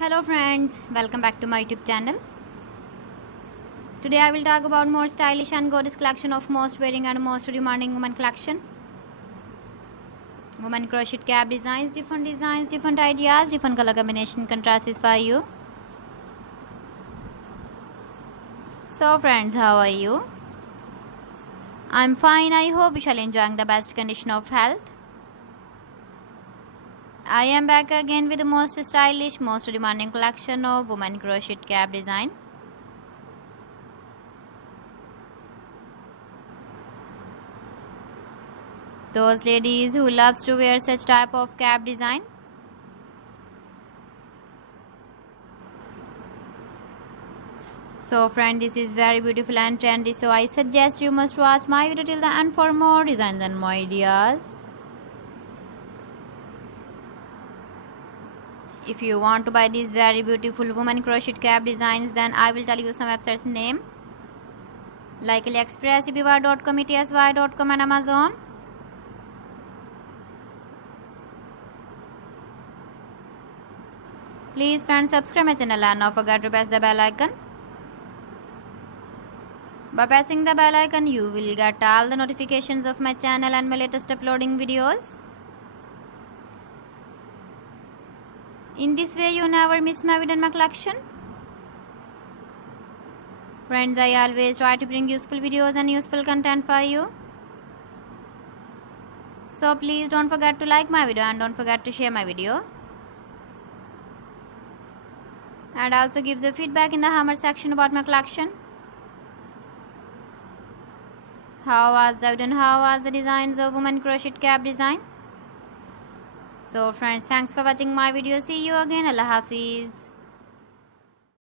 Hello friends, welcome back to my YouTube channel. Today I will talk about more stylish and gorgeous collection of most wearing and most demanding women collection. Women crochet cap designs, different ideas, different color combination contrasts for you. So friends, how are you? I'm fine. I hope you shall enjoying the best condition of health. I am back again with the most stylish, most demanding collection of women crochet cap design. Those ladies who loves to wear such type of cap design. So friend, this is very beautiful and trendy, so I suggest you must watch my video till the end for more designs and more ideas. If you want to buy these very beautiful women crochet cap designs, then I will tell you some websites name like AliExpress, eBay.com, ETSY.com and Amazon. Please friends, subscribe my channel and don't forget to press the bell icon. By pressing the bell icon, you will get all the notifications of my channel and my latest uploading videos. In this way, you never miss my video and my collection. Friends, I always try to bring useful videos and useful content for you. So please don't forget to like my video and don't forget to share my video. And also give the feedback in the hammer section about my collection. How was the video and how was the designs of women crochet cap design? So friends, thanks for watching my video. See you again. Allah Hafiz.